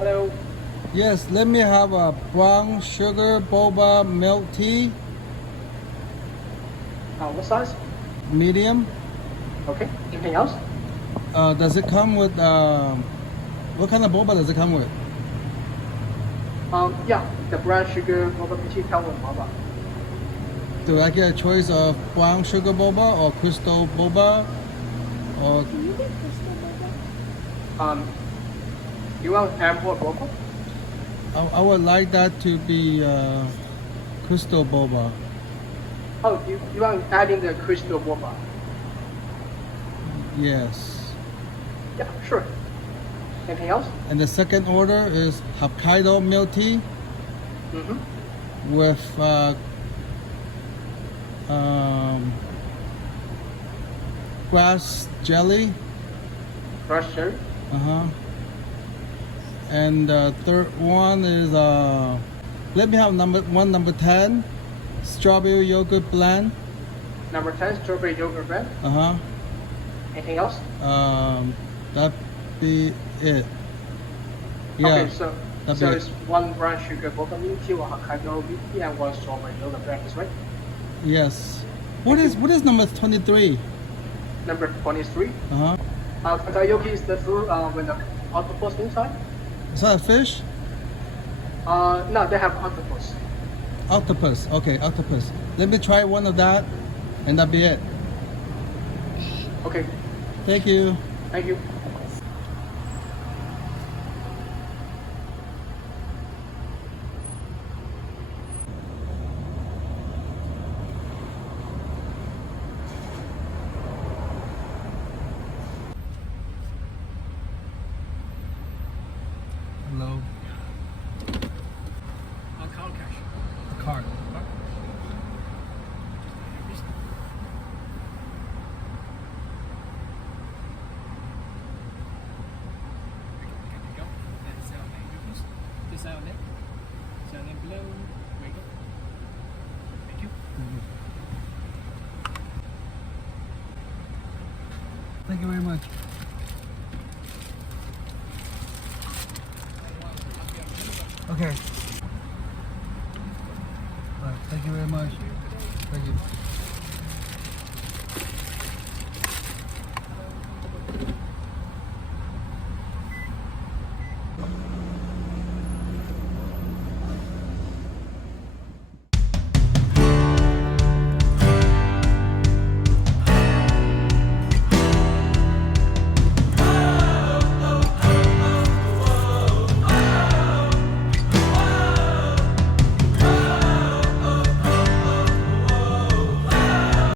Hello. Yes, let me have a brown sugar boba milk tea, What size? medium. Okay. Anything else? Does it come with, what kind of boba does it come with? Yeah, the brown sugar boba tea come with boba. Do I get a choice of brown sugar boba or crystal boba? Or Can you get crystal boba? You want amber boba? I would like that to be crystal boba. Oh, you want adding the crystal boba? Yes. Yeah, sure. Anything else? And the second order is Hokkaido milk tea Mm-hmm. with grass jelly. Fresh cherry. Uh-huh. And the third one is let me have number 10, strawberry yogurt blend. Number 10, strawberry yogurt blend. Uh-huh. Anything else? That be it. Yeah. Okay, so that'd be it. it's one brown sugar boba milk tea, one Hokkaido milk tea, and one strawberry yogurt blend, is right? Yes. What is number 23? Number 23. Uh-huh. Takoyaki is the fruit with the octopus inside. Is that a fish? No, they have octopus. Octopus. Okay, octopus. Let me try one of that, and that'll be it. Okay, Thank you. thank you. Hello. Card cash. Card. Thank you very much. Okay. Right, thank you very much. Thank you.